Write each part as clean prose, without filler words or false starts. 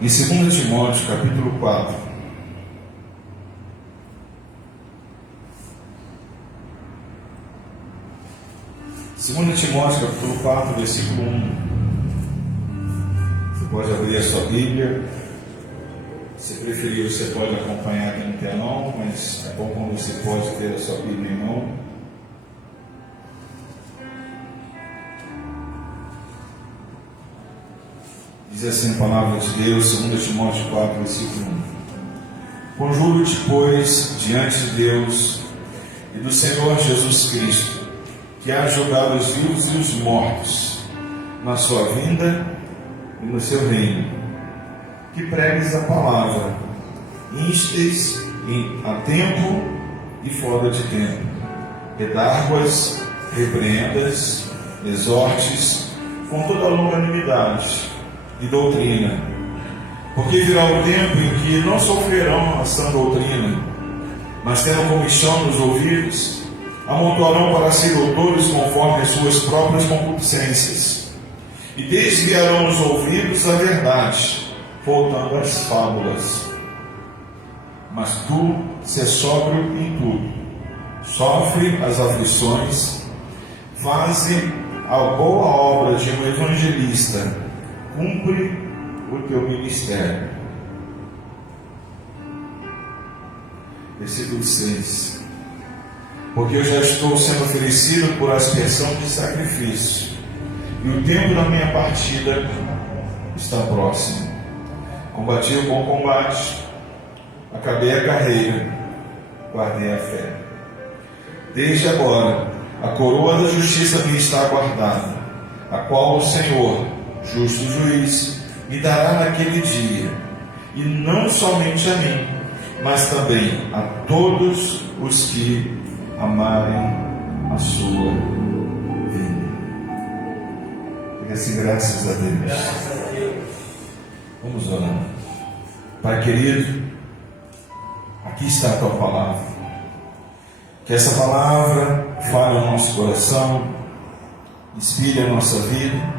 em 2 Timóteo, capítulo 4. Segundo Timóteo, capítulo 4, versículo 1. Você pode abrir a sua Bíblia. Se preferir, você pode acompanhar aqui no telão, mas é bom quando você pode ter a sua Bíblia em mão. Diz assim a palavra de Deus, 2 Timóteo 4, versículo 1. Conjuro-te, pois, diante de Deus e do Senhor Jesus Cristo, que há julgado os vivos e os mortos, na sua vinda e no seu reino, que pregues a palavra, instes a tempo e fora de tempo, redarguas, repreendas, exortes, com toda a longanimidade e doutrina, porque virá o tempo em que não sofrerão a sã doutrina, mas tendo comichão nos ouvidos, amontoarão para si doutores conforme as suas próprias concupiscências, e desviarão os ouvidos à verdade, voltando às fábulas. Mas tu, se és sóbrio em tudo, sofre as aflições, faze a boa obra de um evangelista, cumpre o teu ministério. Versículo 6. Porque eu já estou sendo oferecido por aspersão de sacrifício, e o tempo da minha partida está próximo. Combati o bom combate, acabei a carreira, guardei a fé. Desde agora, a coroa da justiça me está aguardada, a qual o Senhor, justo juiz, me dará naquele dia, e não somente a mim, mas também a todos os que amarem a sua vida. Diga assim, graças a Deus. Graças a Deus. Vamos orar. Pai querido, aqui está a tua palavra. Que essa palavra fale no nosso coração, inspire a nossa vida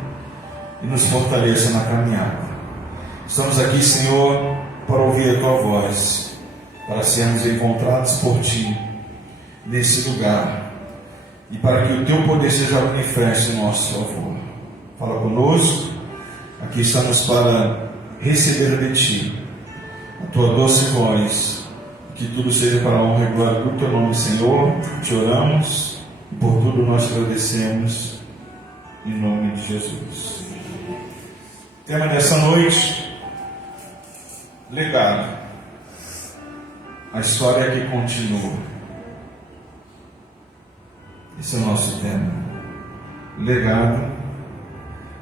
e nos fortaleça na caminhada. Estamos aqui, Senhor, para ouvir a tua voz, para sermos encontrados por ti nesse lugar, e para que o teu poder seja manifesto em nosso favor. Fala conosco. Aqui estamos para receber de ti a tua doce voz, que tudo seja para a honra e glória do teu nome, Senhor. Te oramos e por tudo nós agradecemos, em nome de Jesus. Tema dessa noite: legado, a história que continua. Esse é o nosso tema: legado,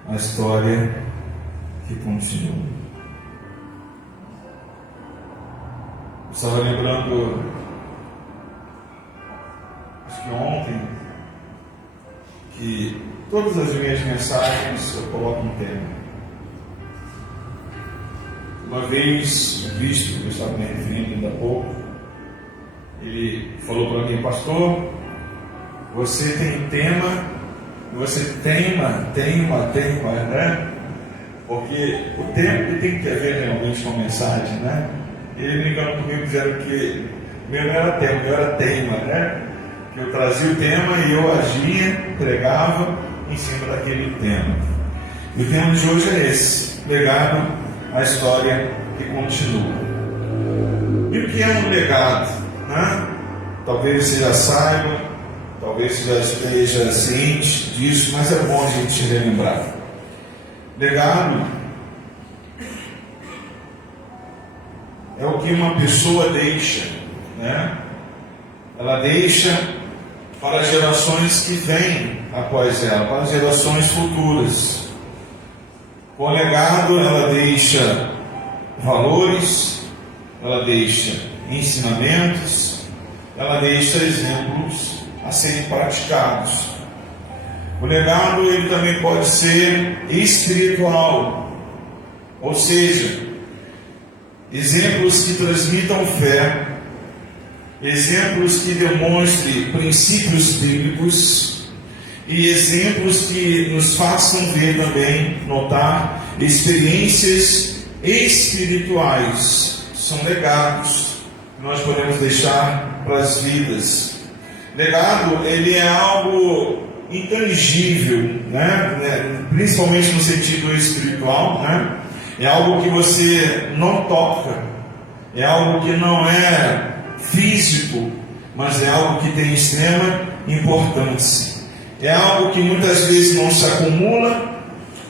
a história que continua. Eu estava lembrando, acho que ontem, que todas as minhas mensagens eu coloco um tema. Uma vez, o Cristo, que eu estava me referindo ainda há pouco, ele falou para mim: pastor, você tem tema, você teima, né? Porque o tempo tem que ver realmente com a mensagem, né? Ele brincando comigo, dizendo que meu não era tema, meu era teima, né? Que eu trazia o tema e eu agia, pregava em cima daquele tema. E o tema de hoje é esse: legado, a história que continua. E o que é um legado, né? Talvez você já saiba, talvez você já esteja ciente disso, mas é bom a gente relembrar. Legado é o que uma pessoa deixa, né? Ela deixa para as gerações que vêm após ela, para as gerações futuras. Com o legado, ela deixa valores, ela deixa ensinamentos, ela deixa exemplos a serem praticados. O legado, ele também pode ser espiritual, ou seja, exemplos que transmitam fé, exemplos que demonstrem princípios bíblicos e exemplos que nos façam ver também, notar experiências espirituais, são legados que nós podemos deixar para as vidas. Legado, ele é algo intangível, né? Principalmente no sentido espiritual, né? É algo que você não toca, é algo que não é físico, mas é algo que tem extrema importância. É algo que muitas vezes não se acumula,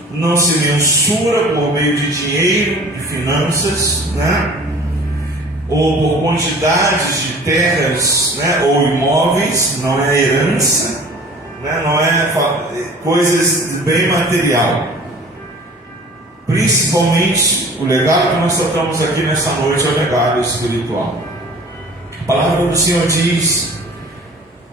não se mensura por meio de dinheiro, de finanças, né? Ou por quantidades de terras, né? Ou imóveis, não é herança, né? Não é coisas de bem material. Principalmente o legado que nós tratamos aqui nessa noite é o legado espiritual. A palavra do Senhor diz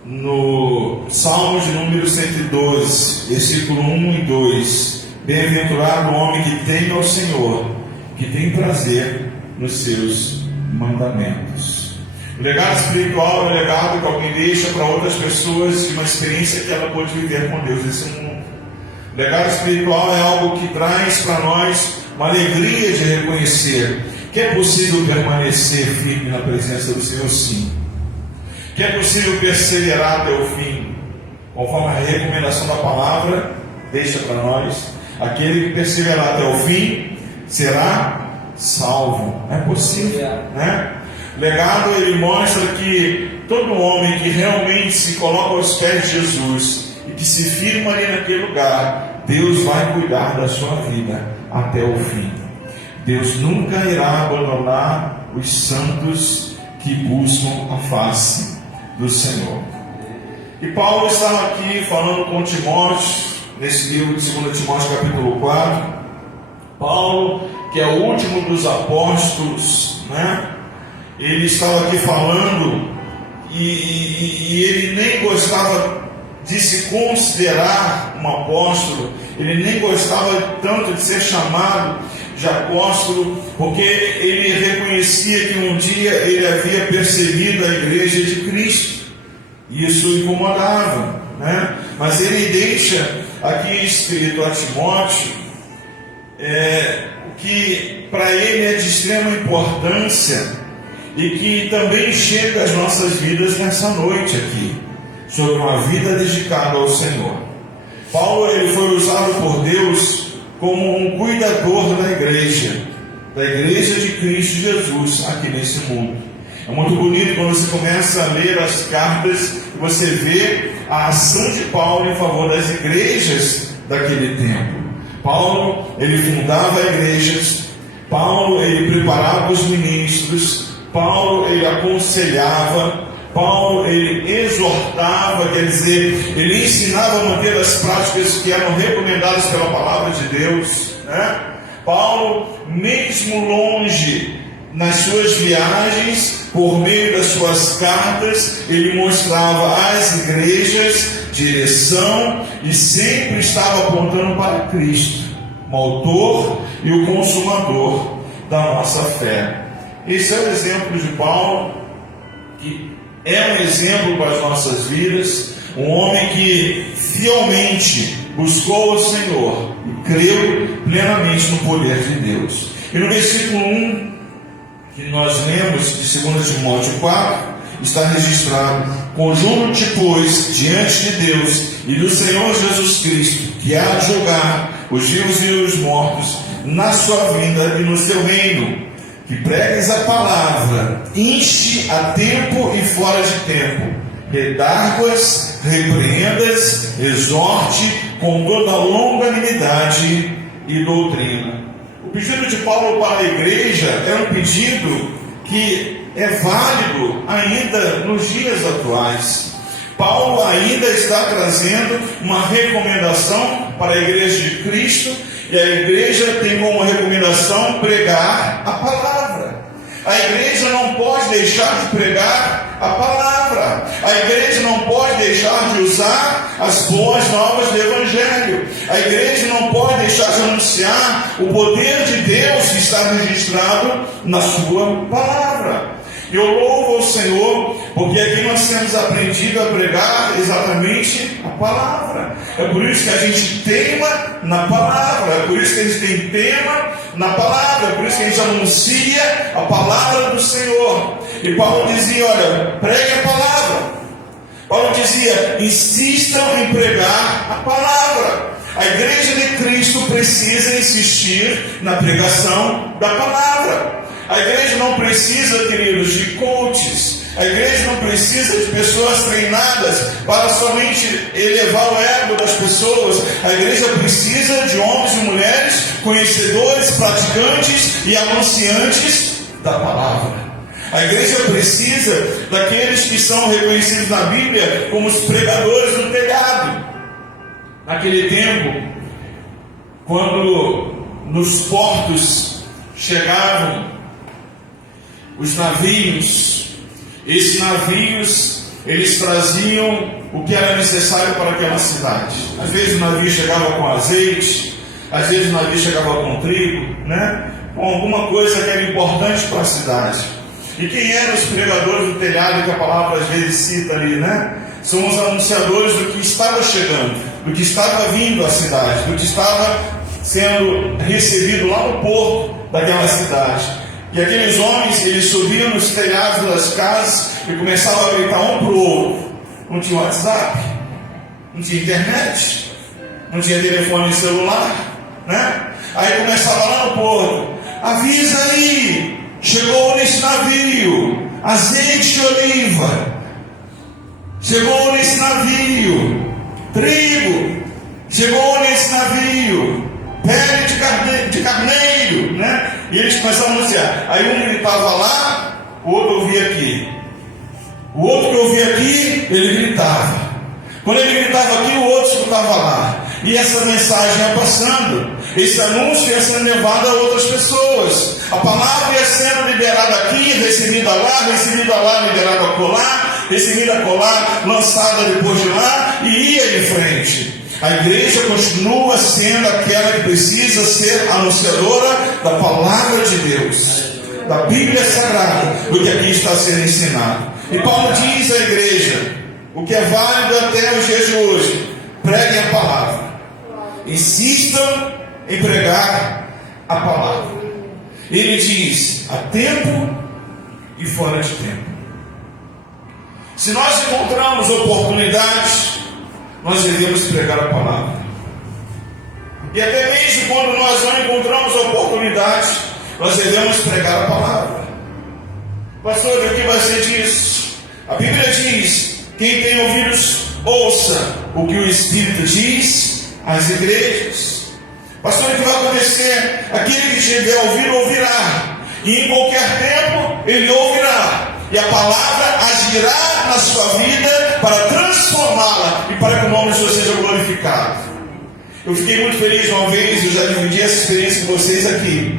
no Salmo de número 112, versículo 1 e 2: bem-aventurado o homem que teme ao Senhor, que tem prazer nos seus mandamentos. O legado espiritual é o legado que alguém deixa para outras pessoas de uma experiência que ela pode viver com Deus nesse mundo. O legado espiritual é algo que traz para nós uma alegria de reconhecer que é possível permanecer firme na presença do Senhor, sim. Que é possível perseverar até o fim, conforme a recomendação da palavra deixa para nós: aquele que perseverar até o fim será salvo. É possível, né? O legado, ele mostra que todo homem que realmente se coloca aos pés de Jesus e que se firma ali naquele lugar, Deus vai cuidar da sua vida até o fim. Deus nunca irá abandonar os santos que buscam a face do Senhor. E Paulo estava aqui falando com Timóteo, nesse livro de 2 Timóteo capítulo 4. Paulo, que é o último dos apóstolos, né? Ele estava aqui falando e ele nem gostava de se considerar um apóstolo, ele nem gostava tanto de ser chamado de apóstolo, porque ele reconhecia que um dia ele havia perseguido a igreja de Cristo, e isso o incomodava, né? Mas ele deixa aqui escrito a Timóteo que para ele é de extrema importância e que também chega às nossas vidas nessa noite aqui, sobre uma vida dedicada ao Senhor. Paulo, ele foi usado por Deus como um cuidador da igreja de Cristo Jesus aqui nesse mundo. É muito bonito quando você começa a ler as cartas e você vê a ação de Paulo em favor das igrejas daquele tempo. Paulo, ele fundava igrejas, Paulo, ele preparava os ministros, Paulo, ele aconselhava, Paulo, ele exortava, quer dizer, ele ensinava a manter as práticas que eram recomendadas pela palavra de Deus, né? Paulo, mesmo longe, nas suas viagens, por meio das suas cartas, ele mostrava às igrejas direção e sempre estava apontando para Cristo, o autor e o consumador da nossa fé. Esse é o exemplo de Paulo, que é um exemplo para as nossas vidas, um homem que fielmente buscou o Senhor e creu plenamente no poder de Deus. E no versículo 1, que nós lemos de 2 Timóteo 4, está registrado: conjuro-te, pois, diante de Deus e do Senhor Jesus Cristo, que há de julgar os vivos e os mortos na sua vinda e no seu reino, que pregues a palavra, inste a tempo e fora de tempo, redargue-as, repreendas, exorte com toda longanimidade e doutrina. O pedido de Paulo para a igreja é um pedido que é válido ainda nos dias atuais. Paulo ainda está trazendo uma recomendação para a igreja de Cristo, e a igreja tem como recomendação pregar a palavra. A igreja não pode deixar de pregar a palavra. A igreja não pode deixar de usar as boas novas do Evangelho. A igreja não pode deixar de anunciar o poder de Deus que está registrado na sua palavra. Eu louvo ao Senhor, porque aqui nós temos aprendido a pregar exatamente a palavra. É por isso que a gente teima na palavra, é por isso que a gente tem tema na palavra, é por isso que a gente anuncia a palavra do Senhor. E Paulo dizia, olha, pregue a palavra. Paulo dizia, insistam em pregar a palavra. A igreja de Cristo precisa insistir na pregação da palavra. A igreja não precisa, queridos, de coaches. A igreja não precisa de pessoas treinadas para somente elevar o ego das pessoas. A igreja precisa de homens e mulheres conhecedores, praticantes e anunciantes da palavra. A igreja precisa daqueles que são reconhecidos na Bíblia como os pregadores do telhado. Naquele tempo, quando nos portos chegavam os navios, esses navios, eles traziam o que era necessário para aquela cidade. Às vezes o navio chegava com azeite, às vezes o navio chegava com trigo, com alguma coisa que era importante para a cidade. E quem eram os pregadores do telhado que a palavra às vezes cita ali, São os anunciadores do que estava chegando, do que estava vindo à cidade, do que estava sendo recebido lá no porto daquela cidade. E aqueles homens, eles subiam nos telhados das casas e começavam a gritar um para o outro. Não tinha WhatsApp, não tinha internet, não tinha telefone celular, Aí começava lá no porto, avisa aí, chegou nesse navio, azeite de oliva, chegou nesse navio, trigo, chegou nesse navio, pele de carneiro, E eles começaram a anunciar. Aí um gritava lá, o outro ouvia aqui. O outro que ouvia aqui, ele gritava. Quando ele gritava aqui, o outro escutava lá. E essa mensagem ia passando. Esse anúncio ia sendo levado a outras pessoas. A palavra ia sendo liberada aqui, recebida lá, liberada acolá, recebida acolá, lançada depois de lá, e ia em frente. A igreja continua sendo aquela que precisa ser anunciadora da palavra de Deus, da Bíblia Sagrada, do que aqui está sendo ensinado. E Paulo diz à igreja, o que é válido até os dias de hoje: preguem a palavra, insistam em pregar a palavra. Ele diz, a tempo e fora de tempo. Se nós encontramos oportunidades, nós devemos pregar a palavra. E até mesmo quando nós não encontramos oportunidades, nós devemos pregar a palavra. Pastor, o que vai ser disso? A Bíblia diz, quem tem ouvidos, ouça o que o Espírito diz às igrejas. Pastor, o que vai acontecer? Aquele que tiver ouvido, ouvirá. E em qualquer tempo, ele ouvirá. E a palavra agirá na sua vida para transformá-la e para que o nome de Deus seja glorificado. Eu fiquei muito feliz uma vez, eu já dividi essa experiência com vocês aqui.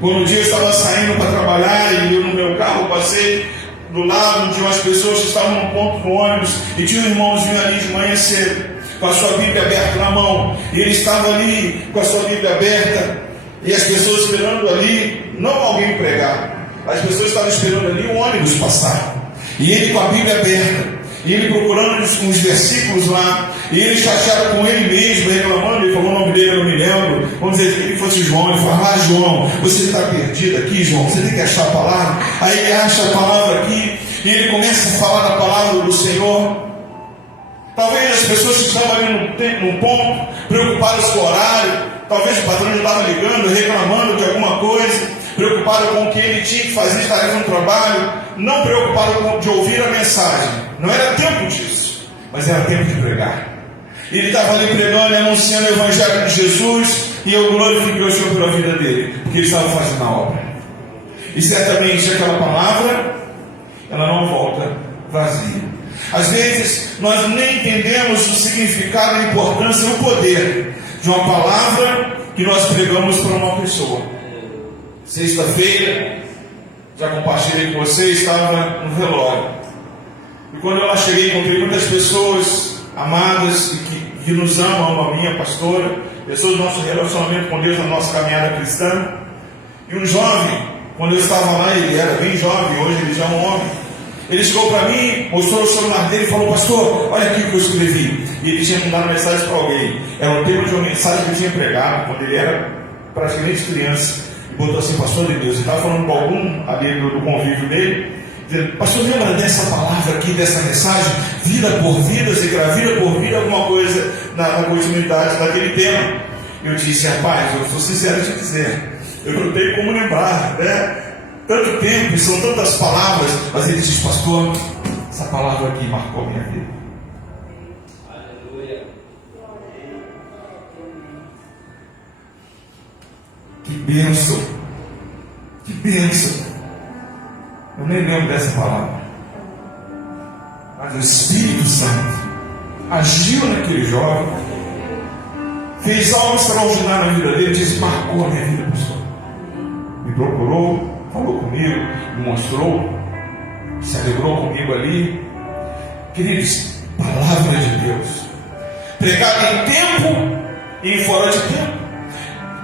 Quando um dia eu estava saindo para trabalhar e eu no meu carro passei do lado de umas pessoas que estavam no ponto do ônibus e tinha um irmãozinho ali de manhã cedo, com a sua Bíblia aberta na mão. E ele estava ali com a sua Bíblia aberta e as pessoas esperando ali, não alguém pregar. As pessoas estavam esperando ali o ônibus passar. E ele com a Bíblia aberta. E ele procurando uns versículos lá. E ele chateado com ele mesmo, reclamando. Ele falou o nome dele, eu não me lembro. Vamos dizer que ele fosse João. Ele falou, João, você está perdido aqui, João. Você tem que achar a palavra. Aí ele acha a palavra aqui. E ele começa a falar da palavra do Senhor. Talvez as pessoas que estavam ali num ponto, preocupadas com o horário. Talvez o patrão já estava ligando, reclamando de alguma coisa, preocupado com o que ele tinha que fazer de tarefa no trabalho, não preocupado de ouvir a mensagem. Não era tempo disso, mas era tempo de pregar. Ele estava ali pregando e anunciando o Evangelho de Jesus, e eu glorifiquei o Senhor pela vida dele, porque ele estava fazendo a obra. E certamente aquela palavra, ela não volta vazia. Às vezes nós nem entendemos o significado, a importância e o poder de uma palavra que nós pregamos para uma pessoa. Sexta-feira, já compartilhei com você, estava no velório. E quando eu lá cheguei, encontrei muitas pessoas amadas e que nos amam, a minha pastora, pessoas do nosso relacionamento com Deus, na nossa caminhada cristã. E um jovem Quando eu estava lá, ele era bem jovem, hoje ele já é um homem. Ele chegou para mim, mostrou o celular dele e falou: pastor, olha aqui o que eu escrevi. E ele tinha mandado mensagem para alguém. Era o tema de uma mensagem que eu tinha pregado quando ele era praticamente criança. E botou assim: pastor de Deus. Ele estava falando com algum ali do convívio dele, dizendo: pastor, lembra dessa palavra aqui, dessa mensagem? Vida por vida, se vida por vida, alguma coisa na continuidade daquele tema. Eu disse: rapaz, eu sou sincero em te dizer, eu não tenho como lembrar, né? Tanto tempo, são tantas palavras. Mas ele diz: pastor, essa palavra aqui marcou minha vida. Aleluia. Que bênção, que bênção. Eu nem lembro dessa palavra, mas o Espírito Santo agiu naquele jovem, fez algo extraordinário na vida dele. Disse: marcou a minha vida, pastor. Me procurou, falou comigo, me mostrou, se alegrou comigo ali. Queridos, palavra de Deus, pregada em tempo e em fora de tempo,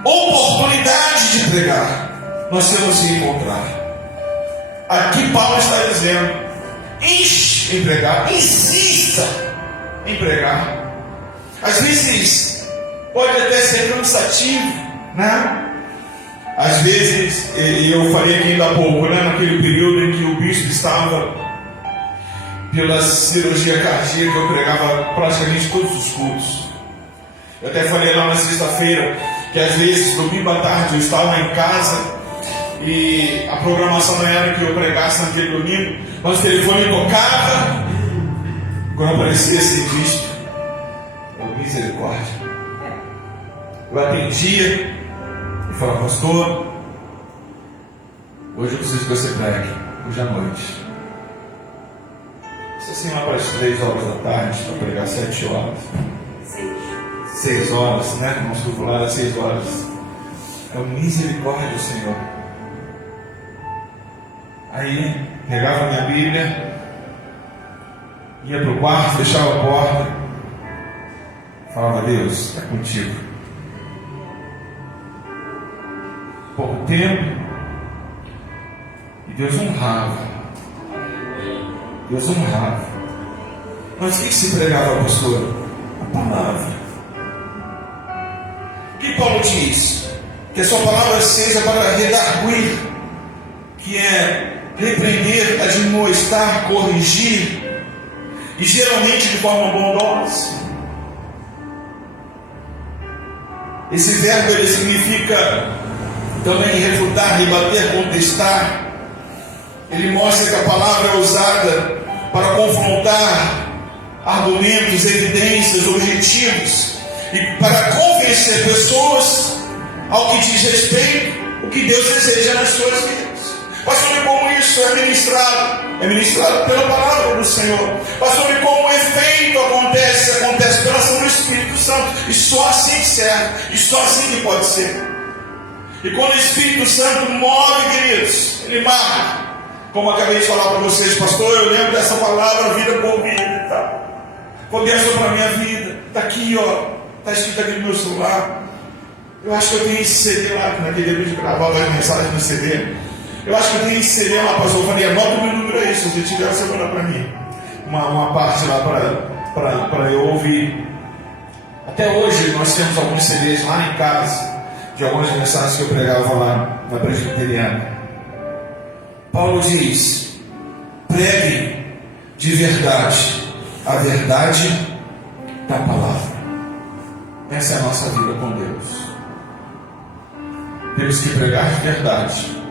oportunidade de pregar, nós temos que encontrar. Aqui Paulo está dizendo: enche em pregar, insista em pregar. Às vezes pode até ser cansativo, né? Às vezes, eu falei aqui ainda há pouco, né, naquele período em que o bispo estava pela cirurgia cardíaca, eu pregava praticamente todos os cultos. Eu até falei lá na sexta-feira que às vezes, domingo à tarde, eu estava em casa e a programação não era que eu pregasse naquele domingo, mas o telefone tocava. Quando aparecia esse bispo, misericórdia, eu atendia e falava: pastor, hoje eu preciso que você pregue, hoje à noite. Isso assim lá para as 3 horas da tarde, para pregar 7 horas. 6 horas, né? Vamos calcular 6 horas. É o misericórdia do Senhor. Aí, pegava minha Bíblia, ia para o quarto, fechava a porta, falava: Deus, está contigo. Pouco tempo, e Deus honrava. Deus honrava. Mas o que se pregava, pastor? A palavra. O que Paulo diz? Que a sua palavra seja para redarguir, que é repreender, admoestar, corrigir, e geralmente de forma bondosa. Esse verbo ele significa também refutar, rebater, contestar. Ele mostra que a palavra é usada para confrontar argumentos, evidências, objetivos, e para convencer pessoas ao que diz respeito o que Deus deseja nas suas vidas. Pastor, e como isso é ministrado? É ministrado pela palavra do Senhor. Pastor, e como o efeito acontece pela ação do Espírito Santo. E só assim serve, e só assim que pode ser. E quando o Espírito Santo move, queridos, ele marca. Como eu acabei de falar para vocês, pastor, eu lembro dessa palavra, vida por vida e tal. Começou para a minha vida. Está aqui, ó. Está escrito aqui no meu celular. Eu acho que eu tenho esse CD lá, que naquele dia eu gravava as mensagens no CD. Eu acho que eu tenho esse CD lá, pastor. Eu falei: anota o meu número aí, se você tiver, você manda para mim. Uma parte lá para eu ouvir. Até hoje nós temos alguns CDs lá em casa, de algumas mensagens que eu pregava lá na presbiteriana. Paulo diz: pregue de verdade a verdade da palavra. Essa é a nossa vida com Deus. Temos que pregar de verdade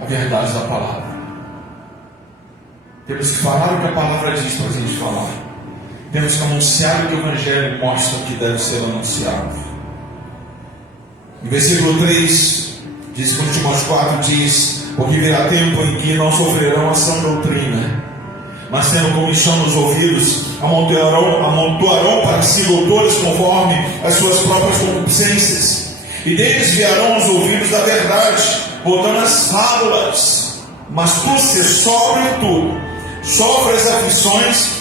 a verdade da palavra. Temos que falar o que a palavra diz para a gente falar. Temos que anunciar o que o Evangelho mostra que deve ser anunciado. No versículo 3, diz que Timóteo 4 diz: porque virá tempo em que não sofrerão a sã doutrina, mas tendo comichão nos ouvidos, amontoarão para si doutores conforme as suas próprias concupiscências, e deles desviarão os ouvidos da verdade, botando as fábulas. Mas tu se sobre tudo, sofre as aflições,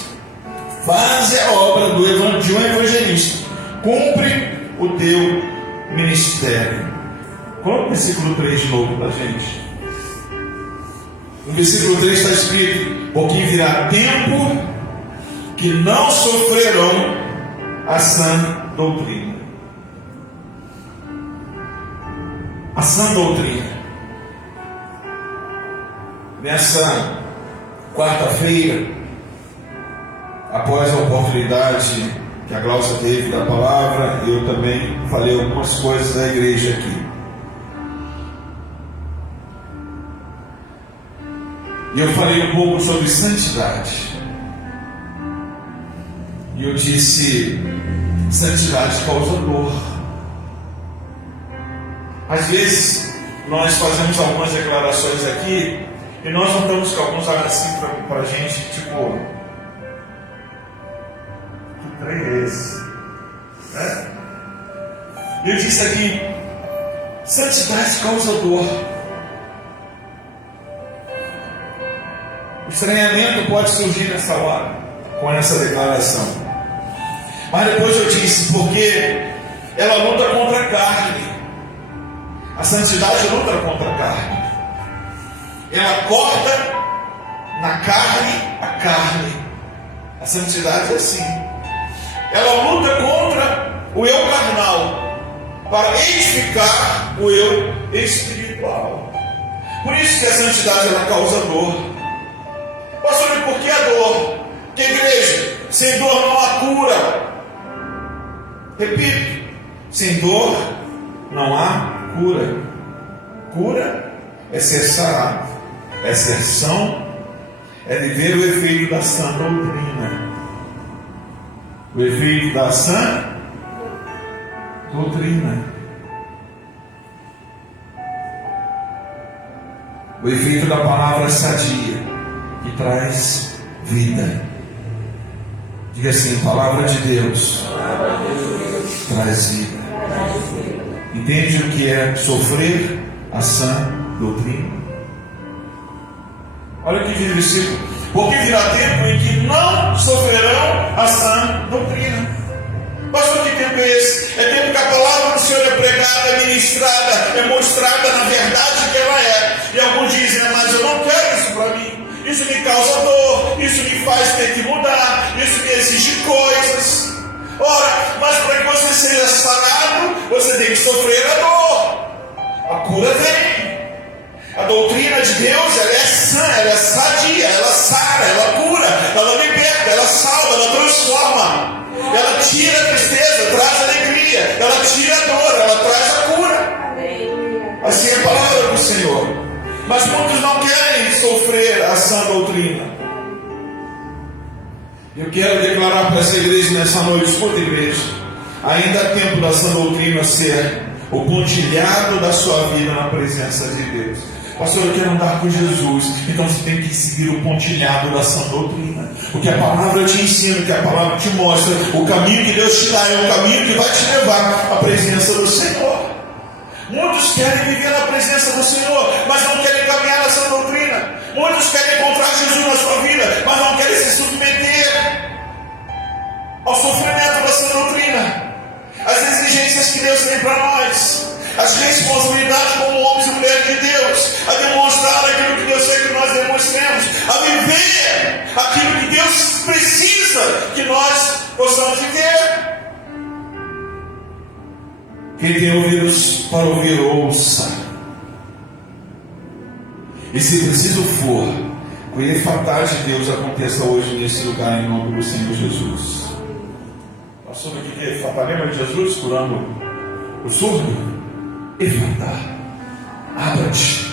faz a obra de um evangelista, cumpre o teu ministério. Coloca o versículo 3 de novo para a gente. No versículo 3 está escrito: porque virá tempo que não sofrerão a sã doutrina. A sã doutrina. Nessa quarta-feira, após a oportunidade que a Glaucia teve da palavra, eu também falei algumas coisas da igreja aqui. E eu falei um pouco sobre santidade. E eu disse: santidade causa dor. Às vezes nós fazemos algumas declarações aqui e nós notamos que alguns olham assim para a gente, tipo, que trem é esse? Né? E eu disse aqui: santidade causa dor. O estranhamento pode surgir nessa hora, com essa declaração. Mas depois eu disse: porque ela luta contra a carne. A santidade luta contra a carne. Ela corta na carne a carne. A santidade é assim. Ela luta contra o eu carnal para edificar o eu espiritual. Por isso que a santidade ela causa dor. Pastor, e por que a dor? Que igreja, sem dor não há cura. Repito, sem dor não há cura. Cura é cessar, é exceção, é viver o efeito da sã doutrina. O efeito da sã doutrina. O efeito da palavra sadia, que traz vida. Diga assim: palavra de Deus traz vida. Entende o que é sofrer a sã doutrina? Olha o que diz o versículo: porque virá tempo em que não sofrerão a sã doutrina. Pastor, que tempo é esse? É tempo que a palavra do Senhor é pregada, é ministrada, é mostrada na verdade que ela é. E alguns dizem: mas eu não quero isso para mim. Isso me causa dor, isso me faz ter que mudar, isso me exige coisas. Ora, mas para que você seja sarado, você tem que sofrer a dor. A cura vem. A doutrina de Deus, ela é sã, ela é sadia, ela sara, ela cura, ela liberta, ela salva, ela transforma. Ela tira a tristeza, traz alegria, ela tira a dor, ela traz a cura. Assim é a palavra do Senhor. Mas muitos não querem sofrer a sã doutrina. Eu quero declarar para essa igreja nessa noite: escuta, igreja, ainda há tempo da sã doutrina ser o pontilhado da sua vida na presença de Deus. Pastor, eu quero andar com Jesus. Então você tem que seguir o pontilhado da sã doutrina. Porque a palavra te ensina, que a palavra te mostra. O caminho que Deus te dá é o caminho que vai te levar à presença do Senhor. Muitos querem viver na presença do Senhor, mas não querem caminhar na sã doutrina. Muitos querem encontrar Jesus na sua vida, mas não querem se submeter ao sofrimento da sã doutrina. As exigências que Deus tem para nós, as responsabilidades como homens e mulheres de Deus, a demonstrar aquilo que Deus quer que nós demonstremos, a viver aquilo que Deus precisa que nós possamos viver. Quem tem ouvidos para ouvir, ouça. E se preciso for, que o efatá de Deus aconteça hoje nesse lugar, em nome do Senhor Jesus. Pastor, o que é efatá? Lembra de Jesus curando o surdo? Efatá, abra-te.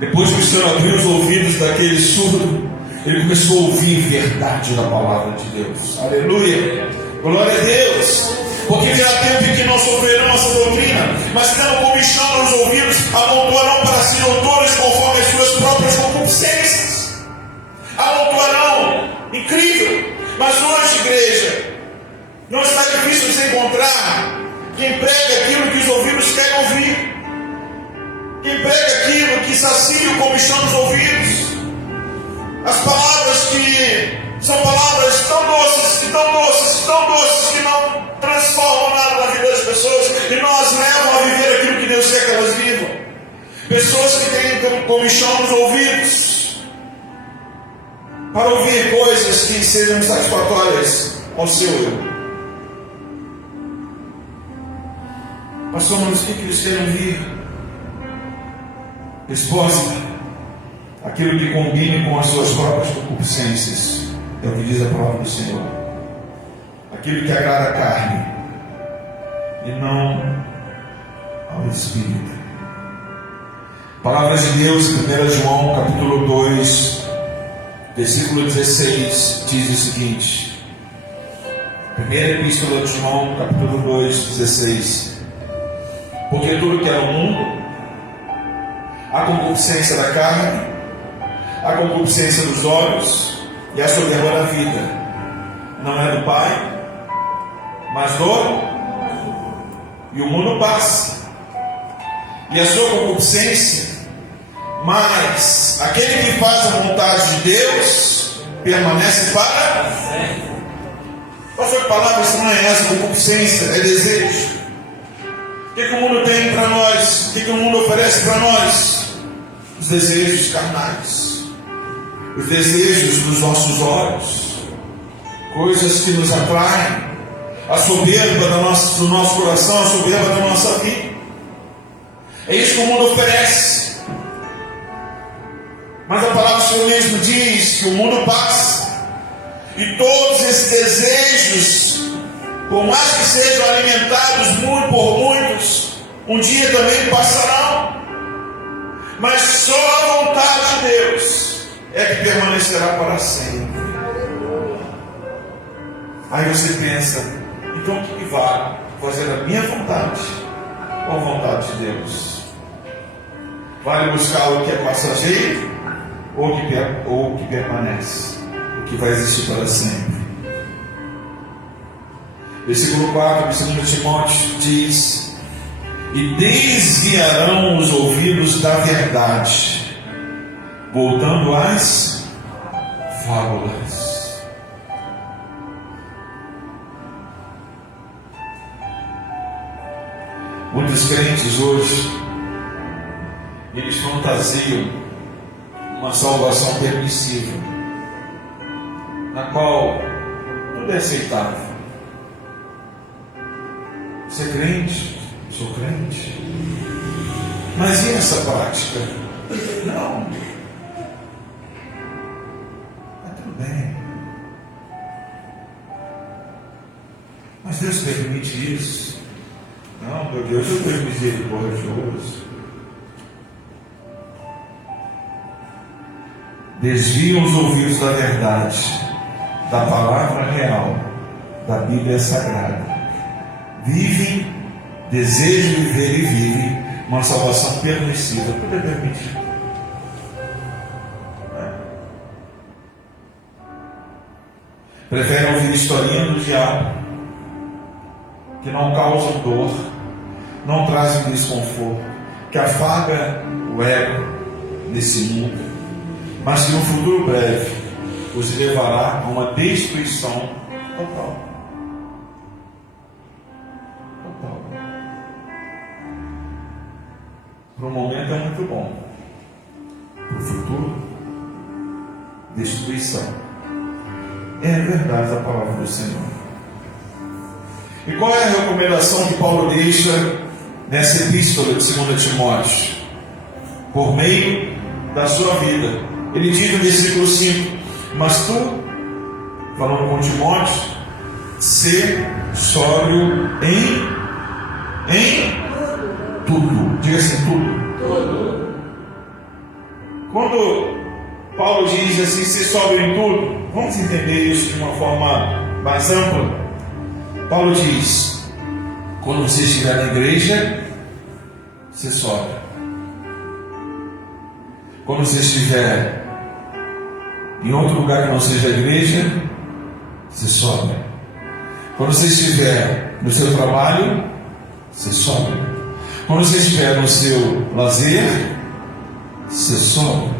Depois que o Senhor abriu os ouvidos daquele surdo, ele começou a ouvir verdade da palavra de Deus. Aleluia! Glória a Deus! Porque virá tempo em que não sofrerão essa doutrina, mas tendo comichão nos ouvidos, amontoarão para si doutores conforme as suas próprias concupiscências. Amontoarão. Incrível! Mas hoje, igreja, não está difícil de encontrar quem prega aquilo que os ouvidos querem ouvir. Quem prega aquilo que sacia o comichão dos ouvidos. As palavras que São palavras tão doces, tão doces, tão doces, que não transformam nada na vida das pessoas e nós levam a viver aquilo que Deus quer que elas vivam. Pessoas que têm comichão nos ouvidos para ouvir coisas que sejam satisfatórias ao seu eu. Pastor, mas o que eles querem ouvir? Resposta: aquilo que combine com as suas próprias concupiscências. É o que diz a palavra do Senhor. Aquilo que agrada a carne e não ao Espírito. Palavras de Deus em 1 João capítulo 2, versículo 16, diz o seguinte. Primeira epístola de João capítulo 2, 16. Porque tudo que é no mundo, a concupiscência da carne, a concupiscência dos olhos e a soberba da vida, não é do Pai, mas do... E o mundo passa, e a sua concupiscência, mas aquele que faz a vontade de Deus permanece para sempre. Pastor, que palavra estranha é essa? Concupiscência é desejo. O que o mundo tem para nós? O que o mundo oferece para nós? Os desejos carnais, os desejos dos nossos olhos, coisas que nos atraem, a soberba do nosso coração, a soberba da nossa vida. É isso que o mundo oferece. Mas a palavra do Senhor mesmo diz que o mundo passa, e todos esses desejos, por mais que sejam alimentados por muitos, um dia também passarão. Mas só a vontade de Deus é que permanecerá para sempre. Aí você pensa, então o que vale? Fazer a minha vontade ou a vontade de Deus? Vale buscar o que é passageiro ou o que permanece? O que vai existir para sempre? Versículo 4 de 2 Timóteo diz: e desviarão os ouvidos da verdade, voltando às fábulas. Muitos crentes hoje, eles fantasiam uma salvação permissiva, na qual tudo é aceitável. Você é crente? Sou crente. Mas e essa prática? Não. Mas tudo bem. Mas Deus permite isso? Não, meu Deus, eu tenho misericordioso. Desviam os ouvidos da verdade, da palavra real, da Bíblia Sagrada. Vivem, desejam viver e vivem uma salvação permissiva. Tudo é permitido. Preferem ouvir historinha do diabo, que não causam dor, não trazem desconforto, que afaga o ego nesse mundo, mas que no futuro breve os levará a uma destruição total. Para o momento é muito bom, para o futuro, destruição. É a verdade da palavra do Senhor. E qual é a recomendação que Paulo deixa nessa epístola de 2 Timóteo? Por meio da sua vida. Ele diz no versículo 5: mas tu, falando com Timóteo, ser sóbrio em tudo. Diga assim, tudo. Quando Paulo diz assim, ser sóbrio em tudo, vamos entender isso de uma forma mais ampla. Paulo diz: quando você estiver na igreja, ser sóbrio. Quando você estiver em outro lugar que não seja a igreja, ser sóbrio. Quando você estiver no seu trabalho, ser sóbrio. Quando você estiver no seu lazer, ser sóbrio.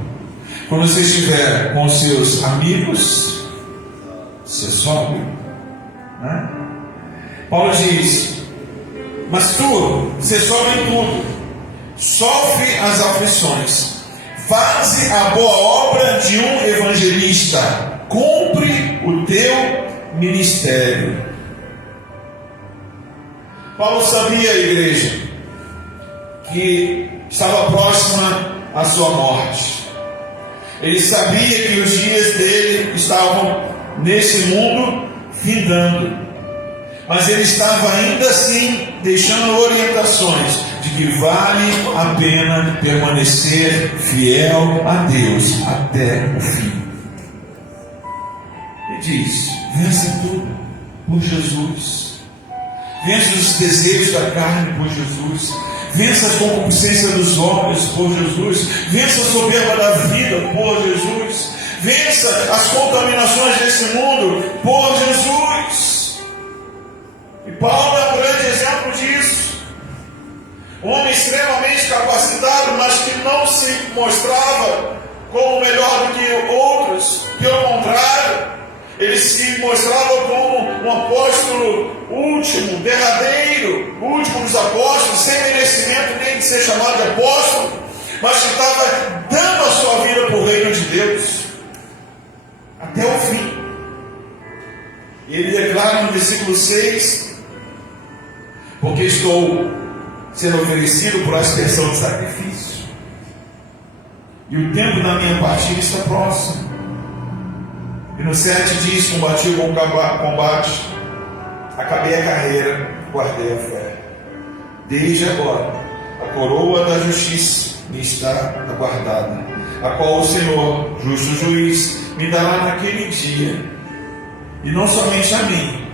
Quando você estiver com os seus amigos, ser sóbrio, né? Paulo diz: mas tu, ser sóbrio em tudo, sofre as aflições, faze a boa obra de um evangelista, cumpre o teu ministério. Paulo sabia, igreja, que estava próxima à sua morte. Ele sabia que os dias dele estavam nesse mundo findando, mas ele estava ainda assim deixando orientações de que vale a pena permanecer fiel a Deus até o fim. Ele diz: vença tudo por Jesus, vença os desejos da carne por Jesus, vença as concupiscências dos olhos por Jesus, vença a soberba da vida por Jesus, vença as contaminações desse mundo por Jesus. E Paulo é um grande exemplo disso. Um homem extremamente capacitado, mas que não se mostrava como melhor do que outros. Pelo contrário, ele se mostrava como um apóstolo último, derradeiro, o último dos apóstolos, sem merecimento nem de ser chamado de apóstolo, mas que estava dando a sua vida para o reino de Deus até o fim. E ele declara no versículo 6: porque estou sendo oferecido por aspersão de sacrifício, e o tempo da minha partida está próximo. E no 7 diz: combati o bom combate, acabei a carreira, guardei a fé. Desde agora, a coroa da justiça me está aguardada, a qual o Senhor, justo juiz, me dará naquele dia, e não somente a mim,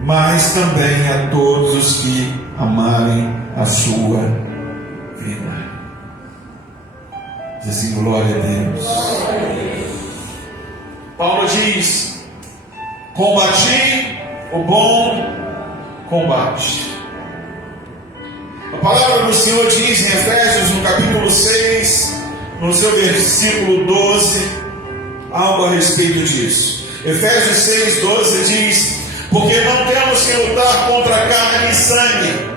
mas também a todos os que amarem a sua vida. Diz assim: glória a Deus. Paulo diz: combati o bom combate. A palavra do Senhor diz em Efésios, no capítulo 6, no seu versículo 12, algo a respeito disso. Efésios 6, 12 diz: porque não temos que lutar contra carne e sangue,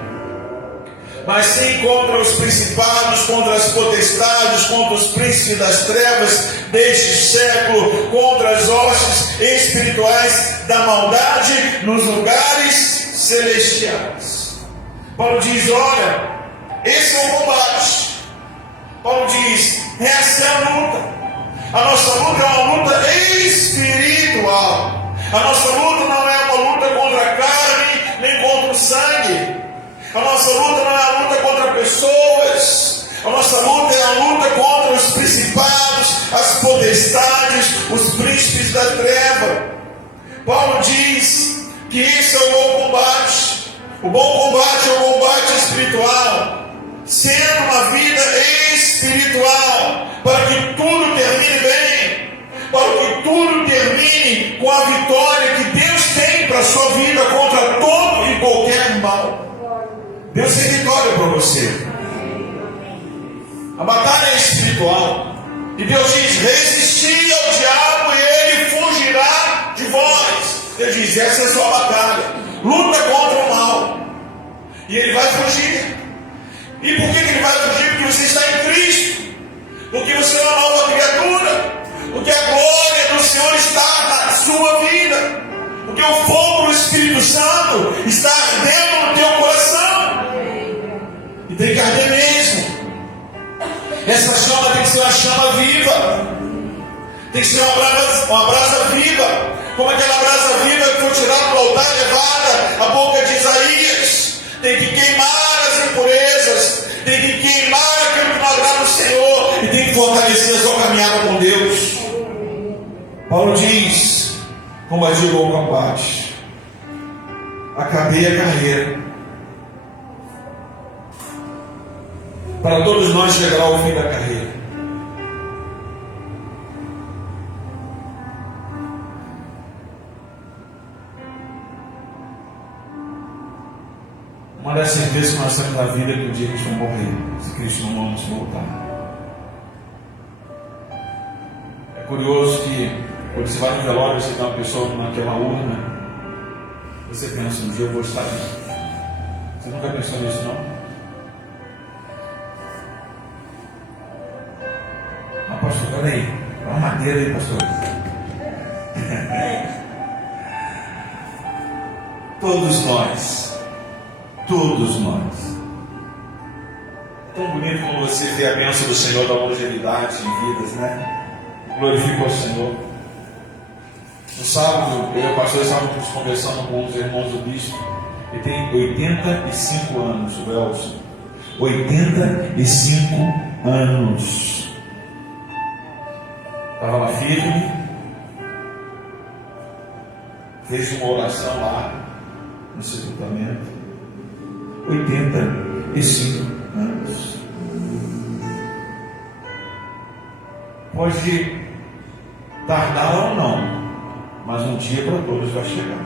mas sim contra os principados, contra as potestades, contra os príncipes das trevas deste século, contra as hostes espirituais da maldade nos lugares celestiais. Paulo diz: olha, esse é o combate. Paulo diz: essa é a luta. A nossa luta é uma luta espiritual. A nossa luta não é uma luta contra a carne, nem contra o sangue. A nossa luta não é a luta contra pessoas. A nossa luta é a luta contra os principados, as potestades, os príncipes da treva. Paulo diz que esse é o bom combate. O bom combate é o combate espiritual, sendo uma vida espiritual, para que tudo termine bem, para que tudo termine com a vitória que Deus tem para a sua vida contra todo e qualquer mal. Deus tem vitória para você. A batalha é espiritual. E Deus diz: resisti ao diabo e ele fugirá de vós. Deus diz: essa é a sua batalha. Luta contra o mal, e ele vai fugir. E por que ele vai fugir? Porque você está em Cristo, porque você é uma nova criatura, porque a glória do Senhor está na sua vida, porque o fogo do Espírito Santo está ardendo no teu coração, e tem que arder mesmo. Essa chama tem que ser uma chama viva, tem que ser uma brasa viva, como aquela brasa viva que foi tirada do altar e levada à boca de Isaías. Tem que queimar as impurezas, tem que queimar aquilo que não agrada ao Senhor, e tem que fortalecer a sua caminhada com Deus. Paulo diz: combati o bom combate, acabei a carreira. Para todos nós chegará ao fim da carreira. Uma das certezas que nós temos na vida é que um dia a gente vai morrer, se Cristo não nos voltar. É curioso que Quando você vai no velório, você dá uma pessoa naquela urna, você pensa, um dia eu vou estar ali. Você nunca pensou nisso, não? Ah, pastor, peraí, dá uma madeira aí, pastor. Todos nós, tão bonito quando você vê a bênção do Senhor da longevidade em vidas, né? Glorifica o Senhor. No sábado, eu e o pastor estávamos conversando com os irmãos do bispo. Ele tem 85 anos, o Elson. 85 anos. Estava lá firme. Fez uma oração lá no sepultamento. 85 anos. Pode tardar ou não, mas um dia para todos vai chegar.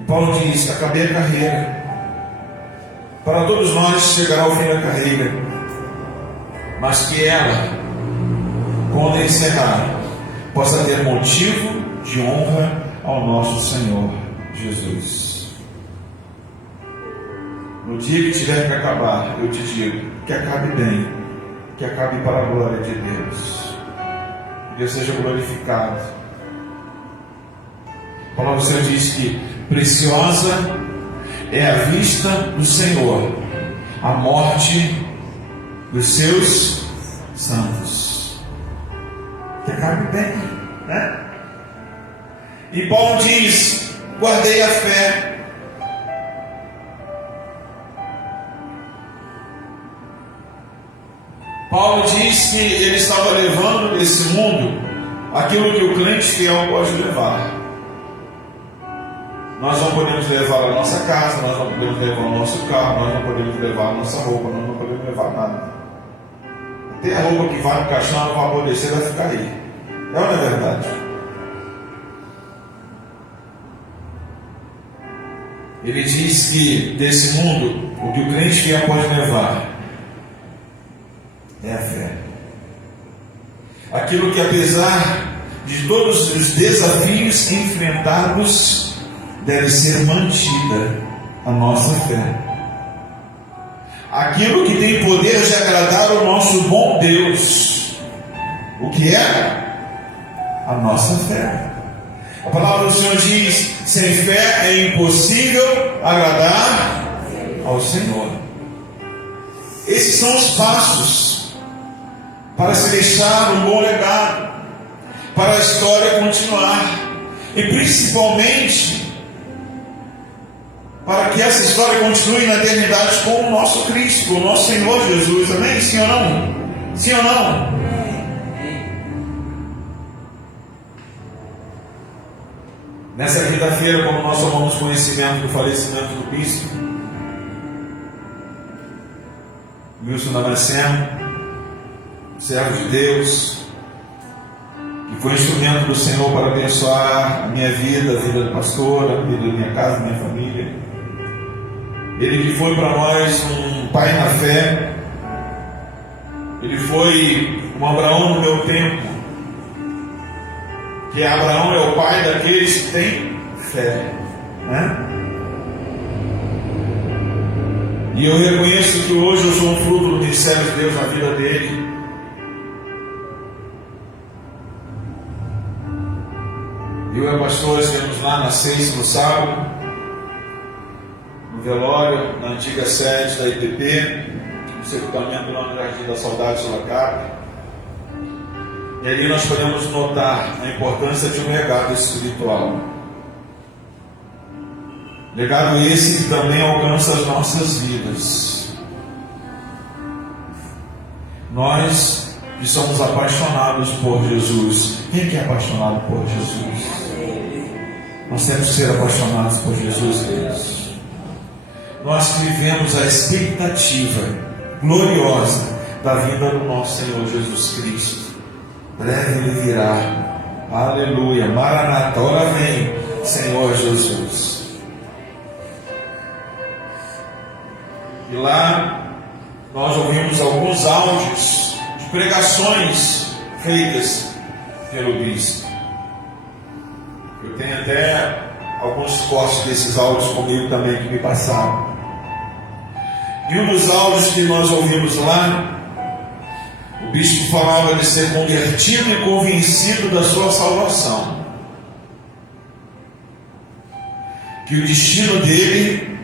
E Paulo diz: acabei a carreira. Para todos nós chegará o fim da carreira, mas que ela, quando encerrar, possa ter motivo de honra ao nosso Senhor Jesus. No dia que tiver que acabar, eu te digo, que acabe bem, que acabe para a glória de Deus. Deus seja glorificado. A palavra do Senhor diz que preciosa é a vista do Senhor, a morte dos seus santos. Que acabe bem, né? E Paulo diz: guardei a fé. Paulo diz que ele estava levando desse mundo aquilo que o crente fiel pode levar. Nós não podemos levar a nossa casa, nós não podemos levar o nosso carro, nós não podemos levar a nossa roupa, nós não podemos levar nada. Até a roupa que vai no caixão, não vai apodrecer, vai ficar aí. É ou não é verdade? Ele diz que desse mundo, o que o crente fiel pode levar é a fé. Aquilo que, apesar de todos os desafios enfrentados, deve ser mantida a nossa fé. Aquilo que tem poder de agradar o nosso bom Deus. O que é? A nossa fé. A palavra do Senhor diz: sem fé é impossível agradar ao Senhor. Esses são os passos para se deixar um bom legado, para a história continuar, e principalmente para que essa história continue na eternidade com o nosso Cristo, com o nosso Senhor Jesus. Amém? Sim ou não? Sim ou não? Nessa quinta-feira, quando nós tomamos conhecimento do falecimento do bispo Wilson Damasceno, servo de Deus, que foi instrumento do Senhor para abençoar a minha vida, a vida do pastor, a vida da minha casa, da minha família. Ele que foi para nós um pai na fé. Ele foi um Abraão no meu tempo, que Abraão é o pai daqueles que têm fé, né? E eu reconheço que hoje eu sou um fruto do ministério de Deus na vida dele. Eu e a pastora estivemos lá na sexta, no sábado, no velório, na antiga sede da IPP, no sepultamento lá no Jardim da Saudade, Sorocaba. E ali nós podemos notar a importância de um legado espiritual. Legado esse que também alcança as nossas vidas. Nós que somos apaixonados por Jesus. Quem que é apaixonado por Jesus? Nós temos que ser apaixonados por Jesus, Deus. Nós que vivemos a expectativa gloriosa da vinda do nosso Senhor Jesus Cristo. Breve Ele virá. Aleluia. Maranata. Ora vem, Senhor Jesus. E lá nós ouvimos alguns áudios de pregações feitas pelo bispo. Eu tenho até alguns cortes desses áudios comigo também que me passaram. E um dos áudios que nós ouvimos lá, o bispo falava de ser convertido e convencido da sua salvação, que o destino dele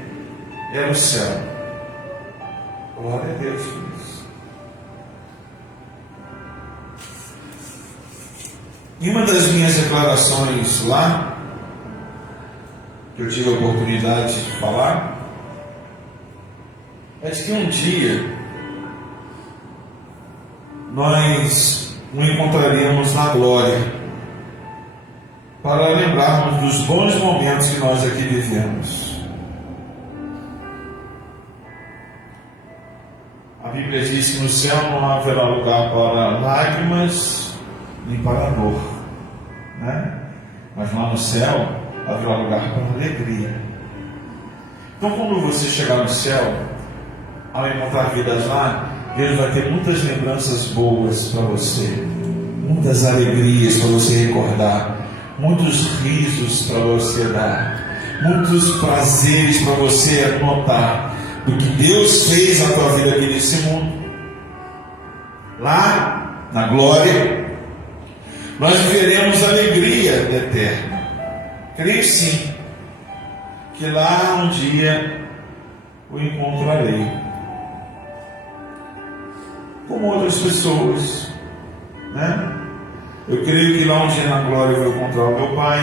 era o céu. Glória a Deus por isso. Em uma das minhas declarações lá, que eu tive a oportunidade de falar, é de que um dia nós nos encontraríamos na glória para lembrarmos dos bons momentos que nós aqui vivemos. A Bíblia diz que no céu não haverá lugar para lágrimas nem para dor, né? Mas lá no céu haverá lugar para alegria. Então, quando você chegar no céu, ao encontrar vidas lá, Deus vai ter muitas lembranças boas para você, muitas alegrias para você recordar, muitos risos para você dar, muitos prazeres para você anotar do que Deus fez na tua vida aqui nesse mundo. Lá, na glória, nós viveremos alegria eterna. Creio sim que lá um dia o encontrarei, como outras pessoas, né? Eu creio que lá um dia na glória eu vou encontrar o meu pai,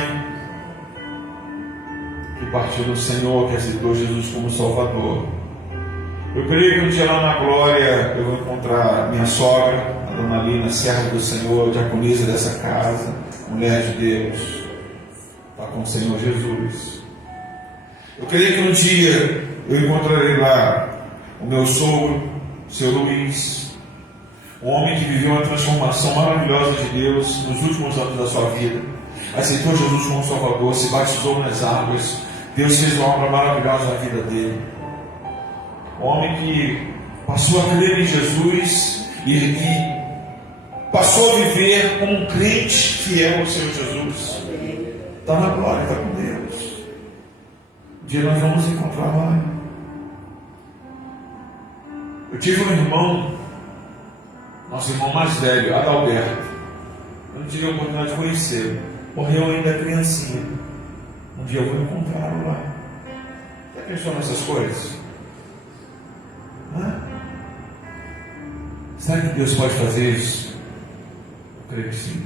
que partiu do Senhor, que aceitou Jesus como Salvador. Eu creio que um dia lá na glória eu vou encontrar minha sogra, a dona Lina, serva do Senhor, diaconisa dessa casa, mulher de Deus, está com o Senhor Jesus. Eu creio que um dia eu encontrarei lá o meu sogro, o seu Luiz, um homem que viveu uma transformação maravilhosa de Deus nos últimos anos da sua vida, aceitou Jesus como Salvador, se batizou nas águas, Deus fez uma obra maravilhosa na vida dele. Um homem que passou a crer em Jesus e passou a viver como um crente fiel ao Senhor Jesus. Está na glória, está com Deus. Um dia nós vamos encontrar lá. Eu tive um irmão, nosso irmão mais velho, Adalberto. Eu não tive a oportunidade de conhecê-lo. Morreu ainda criancinha. Um dia eu vou encontrá-lo lá. Já pensou nessas coisas? Será que Deus pode fazer isso? Eu creio que sim.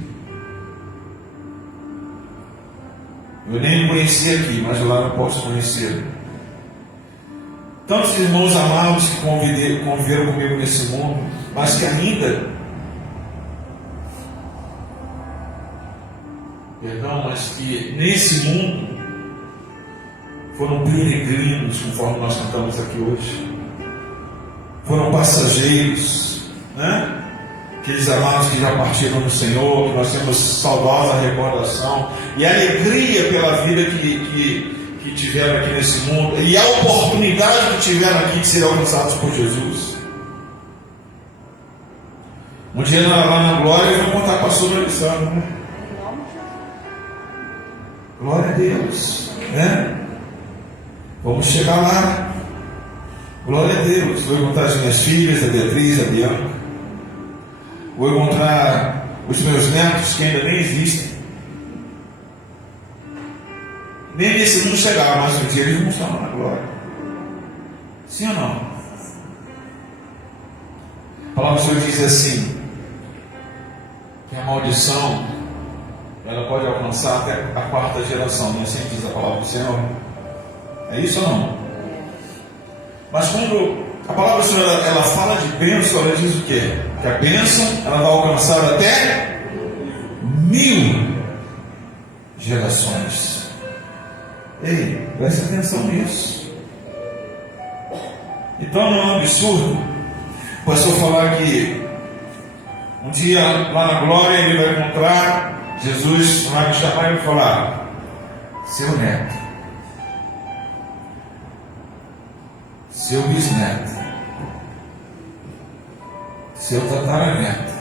Eu nem o conheci aqui, mas lá eu posso conhecê-lo. Tantos irmãos amados que conviveram comigo nesse mundo, mas que ainda, mas que nesse mundo foram peregrinos, conforme nós cantamos aqui hoje. Foram passageiros, né? Aqueles amados que já partiram no Senhor, que nós temos saudosa recordação e alegria pela vida que tiveram aqui nesse mundo e a oportunidade que tiveram aqui de serem alcançados por Jesus. Um dia lá na glória eu vou contar com a sua lição, né? Glória a Deus, né? Vamos chegar lá. Glória a Deus. Vou encontrar as minhas filhas, a Beatriz, a Bianca. Vou encontrar os meus netos que ainda nem existem. Nem nesse mundo chegaram, mas um dia eles vão estar na glória. Sim ou não? A palavra do Senhor diz assim, que a maldição ela pode alcançar até a quarta geração. Não é assim que diz a palavra do Senhor? É isso ou não? Mas quando a palavra do Senhor ela fala de bênção, ela diz o quê? Que a bênção ela vai alcançar até 1000 gerações. Ei, preste atenção nisso. Então não é um absurdo o pastor falar que um dia lá na glória ele vai encontrar Jesus, vai me chamar e vai falar: seu neto, seu bisneto, seu tataraneto.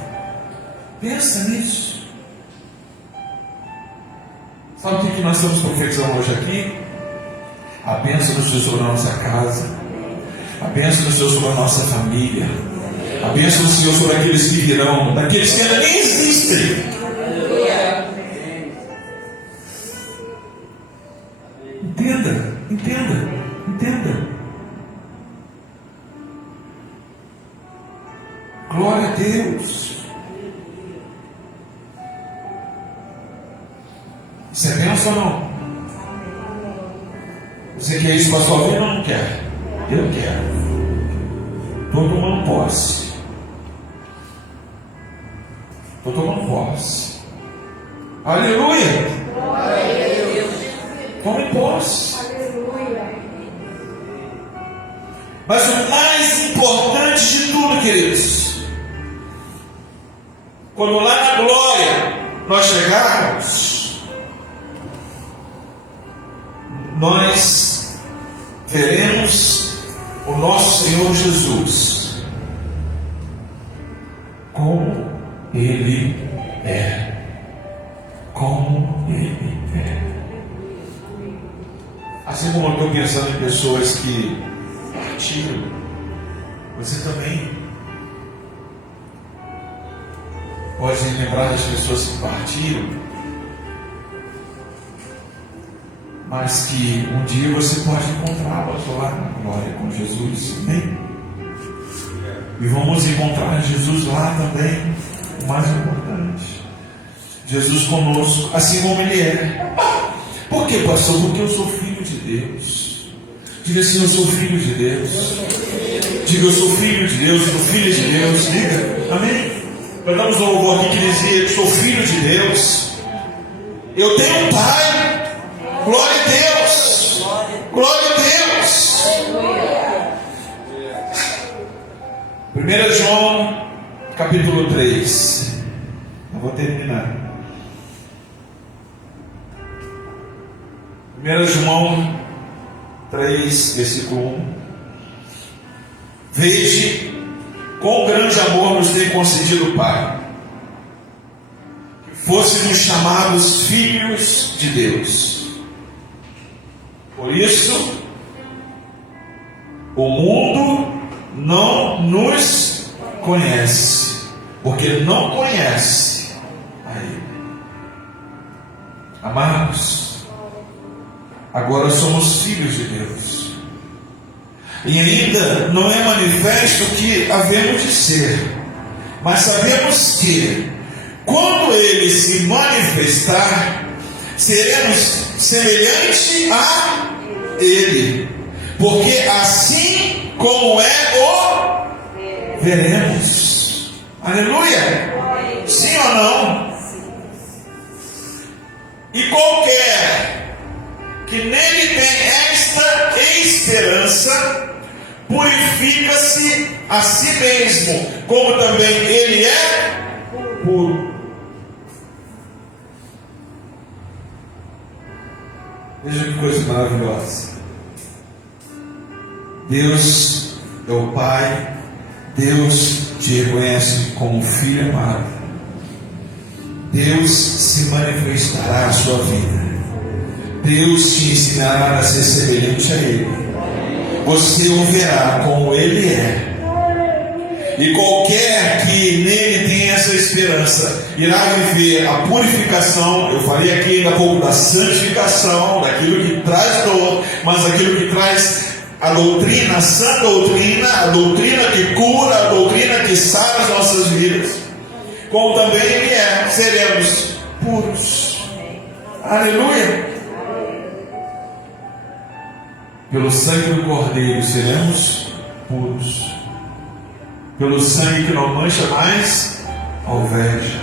Pensa nisso. Sabe o que nós estamos profetizando hoje aqui? A bênção do Senhor sobre a nossa casa, a bênção do Senhor sobre a nossa família, a bênção do Senhor sobre aqueles que virão, daqueles que ainda nem existem. Entenda. Glória a Deus. Isso é bênção ou não? Você quer isso para a sua vida ou não quer? Eu quero. Estou tomando posse. Aleluia. Tome posse. Mas o mais importante de tudo, queridos, quando lá na glória nós chegarmos, nós veremos o nosso Senhor Jesus como Ele é. Como Ele é. Assim como eu estou pensando em pessoas que partiram, você também pode lembrar das pessoas que partiram, mas que um dia você pode encontrá-las lá na glória com Jesus. Amém? E vamos encontrar Jesus lá também. O mais importante, Jesus conosco, assim como Ele é. Por que, pastor? Porque eu sou filho de Deus. Diga assim: eu sou filho de Deus. Diga: eu sou filho de Deus, sou filho de Deus. Diga, amém? Cantamos um louvor aqui que dizia: eu sou filho de Deus. Eu tenho um Pai. Glória a Deus. Glória a Deus. 1 João capítulo 3. Eu vou terminar. 1 João 3, versículo 1. Veja quão grande amor nos tem concedido o Pai, que fôssemos chamados filhos de Deus. Por isso, o mundo não nos conhece, porque não conhece a Ele. Amados, agora somos filhos de Deus, e ainda não é manifesto o que havemos de ser, mas sabemos que, quando Ele se manifestar, seremos semelhantes a Ele, porque assim como é o veremos. Aleluia! Sim ou não? E qualquer que nele tem esta esperança purifica-se a si mesmo, como também ele é puro. Veja que coisa maravilhosa. Deus é o Pai. Deus te reconhece como filho amado. Deus se manifestará à sua vida. Deus te ensinará a ser semelhante a Ele. Você o verá como Ele é. E qualquer que nele tenha essa esperança irá viver a purificação. Eu falei aqui ainda há pouco da santificação, daquilo que traz dor, mas aquilo que traz a doutrina, a sã doutrina, a doutrina que cura, a doutrina que sara as nossas vidas. Como também Ele é, seremos puros. Aleluia! Pelo sangue do Cordeiro seremos puros. Pelo sangue que não mancha mais a alveja.